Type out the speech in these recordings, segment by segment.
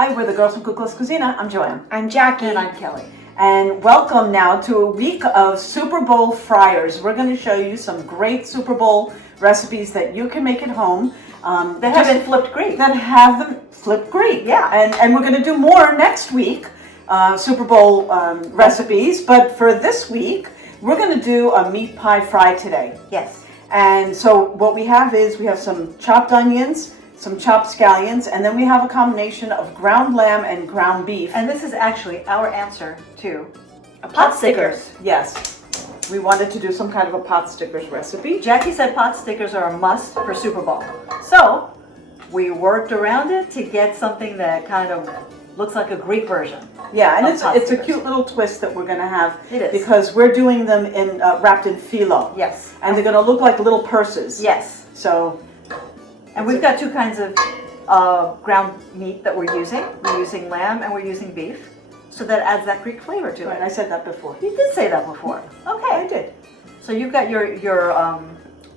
Hi, we're the girls from Cookless Cuisina. I'm Joanne. I'm Jackie. And I'm Kelly. And welcome now to a week of Super Bowl fryers. We're going to show you some great Super Bowl recipes that you can make at home. That have been flipped Greek. That have them flipped Greek. Yeah. And we're going to do more next week, Super Bowl recipes. But for this week, we're going to do a meat pie fry today. Yes. And so what we have is we have some chopped onions, some chopped scallions, and then we have a combination of ground lamb and ground beef. And this is actually our answer to pot stickers. Yes, we wanted to do some kind of a pot stickers recipe. Jackie said pot stickers are a must for Super Bowl. So we worked around it to get something that kind of looks like a Greek version. Yeah, and it's a stickers. cute little twist that we're going to have. It is. Because we're doing them in wrapped in phyllo. Yes. And they're going to look like little purses. Yes. So. And we've got two kinds of ground meat that we're using. We're using lamb and we're using beef. So that adds that Greek flavor to Right, it. I said that before. You did say that before. Okay. I did. So you've got your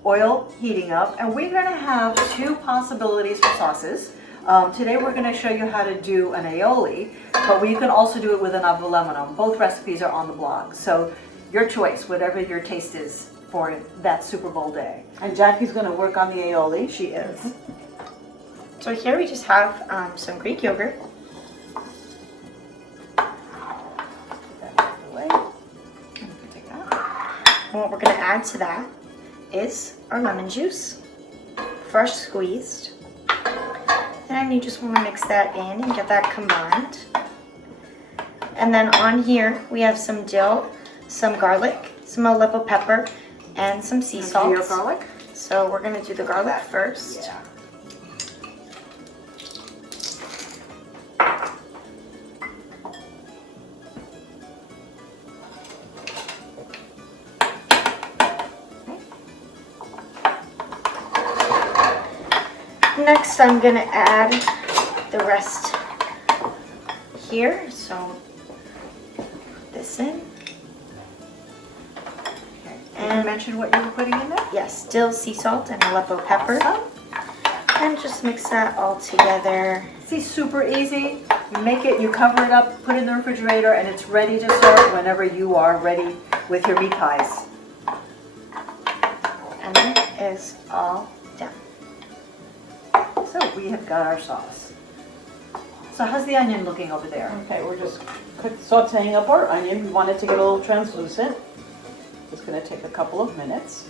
oil heating up, and we're going to have two possibilities for sauces. Today we're going to show you how to do an aioli, but you can also do it with an avgolemono. Both recipes are on the blog. So your choice, whatever your taste is for that Super Bowl day. And Jackie's going to work on the aioli. She is. So here we just have some Greek yogurt. And what we're going to add to that is our lemon juice, fresh squeezed. And you just want to mix that in and get that combined. And then on here we have some dill, some garlic, some Aleppo pepper, and some sea salt. Your garlic? So we're going to do the garlic first. Yeah. Next, I'm going to add the rest here. So put this in. Okay. And you mentioned what you were putting in there? Yes, dill, sea salt, and Aleppo pepper. And just mix that all together. See, super easy. You make it, you cover it up, put it in the refrigerator, and it's ready to serve whenever you are ready with your meat pies. And that is all done. So we have got our sauce. So how's the onion looking over there? Okay, we're just sauteing up our onion. We want it to get a little translucent. It's going to take a couple of minutes.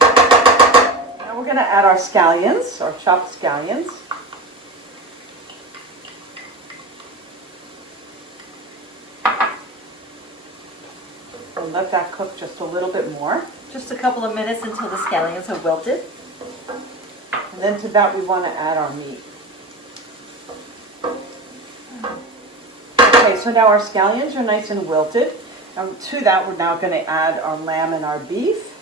Now we're going to add our scallions, our chopped scallions. We'll let that cook just a little bit more. Just a couple of minutes until the scallions have wilted. And then to that we want to add our meat. Okay, so now our scallions are nice and wilted. Now to that we're now going to add our lamb and our beef.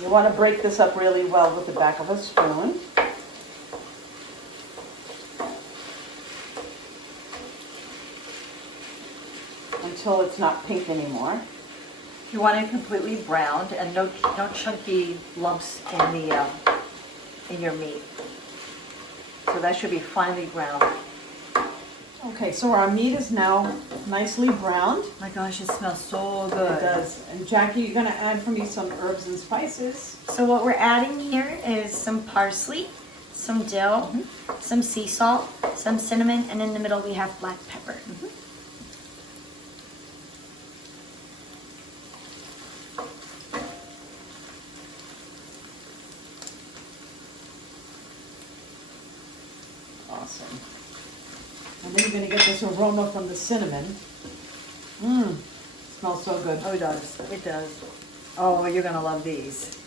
You want to break this up really well with the back of a spoon. Until it's not pink anymore. You want it completely browned and no chunky lumps in your meat. So that should be finely browned. Okay, so our meat is now nicely browned. My gosh, it smells so good. It does. And Jackie, you're going to add for me some herbs and spices. So what we're adding here is some parsley, some dill, some sea salt, some cinnamon, and in the middle we have black pepper. Awesome. And then you're going to get this aroma from the cinnamon. Smells so good. Oh, it does. It does. Oh, you're going to love these.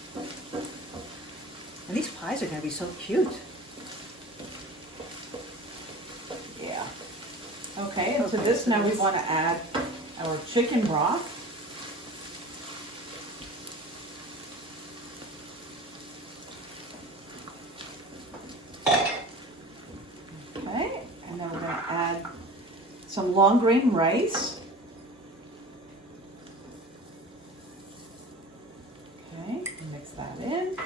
And these pies are going to be so cute. Yeah. Okay, and to this now we want to add our chicken broth. Okay, and then we're going to add some long grain rice. that in.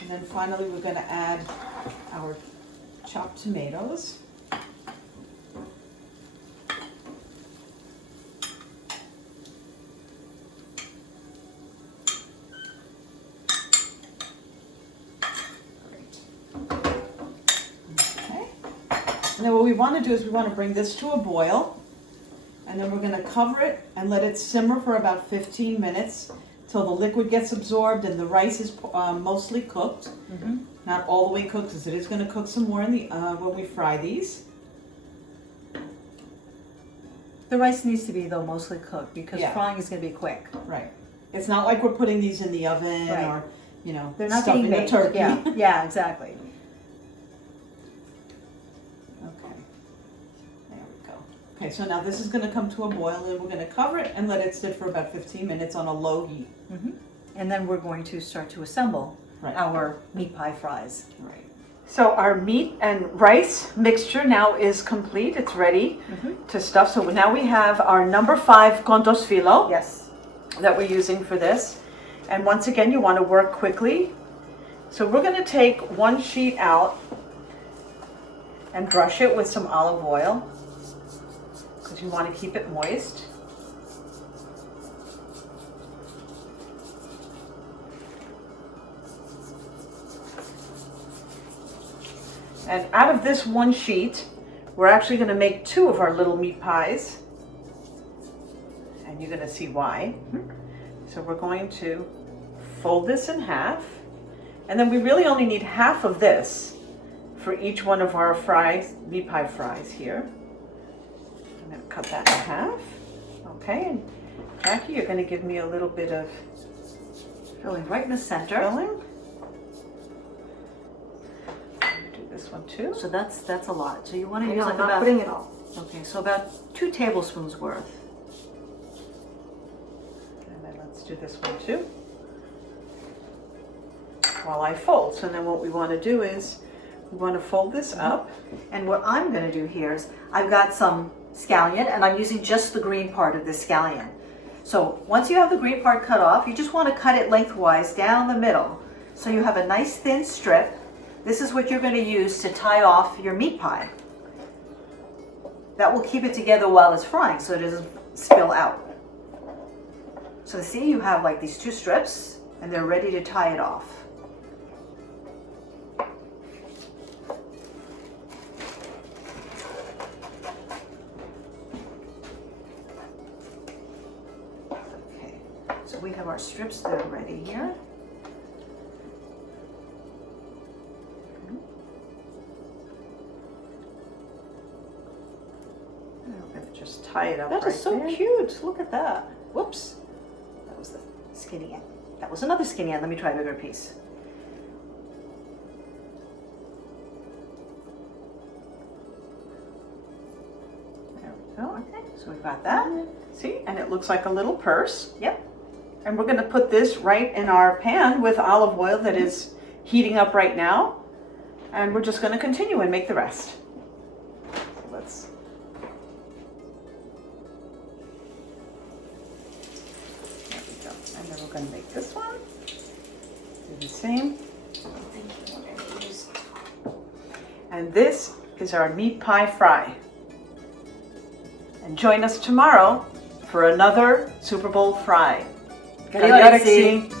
And then finally we're going to add our chopped tomatoes. And then what we want to do is we want to bring this to a boil, and then we're going to cover it and let it simmer for about 15 minutes till the liquid gets absorbed and the rice is mostly cooked. Not all the way cooked, because it is going to cook some more in the when we fry these. The rice needs to be, though, mostly cooked, because Yeah. frying is going to be quick. Right. It's not like we're putting these in the oven Right. or, you know, They're not stuffing being the baked. turkey. Yeah, yeah, exactly. Okay. There we go. Okay, so now this is going to come to a boil, and we're going to cover it and let it sit for about 15 minutes on a low heat. And then we're going to start to assemble Right. our meat pie fries. Right. So our meat and rice mixture now is complete. It's ready to stuff. So now we have our number 5 contos phyllo Yes. that we're using for this. And once again, you want to work quickly. So we're going to take one sheet out and brush it with some olive oil, because you want to keep it moist. And out of this one sheet, we're actually going to make 2 of our little meat pies. And you're going to see why. So we're going to fold this in half. And then we really only need half of this for each one of our fries, meat pie fries here. I'm going to cut that in half. Okay, and Jackie, you're going to give me a little bit of Filling right in the center. filling. This one too. So that's a lot. So you want to I use know, like I'm not about, putting it all. okay, so about 2 tablespoons worth. And then let's do this one too, while I fold. So then what we want to do is we want to fold this up. And what I'm going to do here is I've got some scallion, and I'm using just the green part of this scallion. So once you have the green part cut off, you just want to cut it lengthwise down the middle, so you have a nice thin strip. This is what you're going to use to tie off your meat pie. That will keep it together while it's frying, so it doesn't spill out. So see, you have like these 2 strips, and they're ready to tie it off. Okay, so we have our strips that are ready here. Just tie it up. That right is so there. cute. Look at that. Whoops. That was the skinny end. That was another skinny end. Let me try a bigger piece. There we go. Okay, so we've got that. See, and it looks like a little purse. Yep. And we're going to put this right in our pan with olive oil that is heating up right now. And we're just going to continue and make the rest. So let's. There we go. And then we're going to make this one. Do the same. And this is our meat pie fry. And join us tomorrow for another Super Bowl fry. Arrivederci.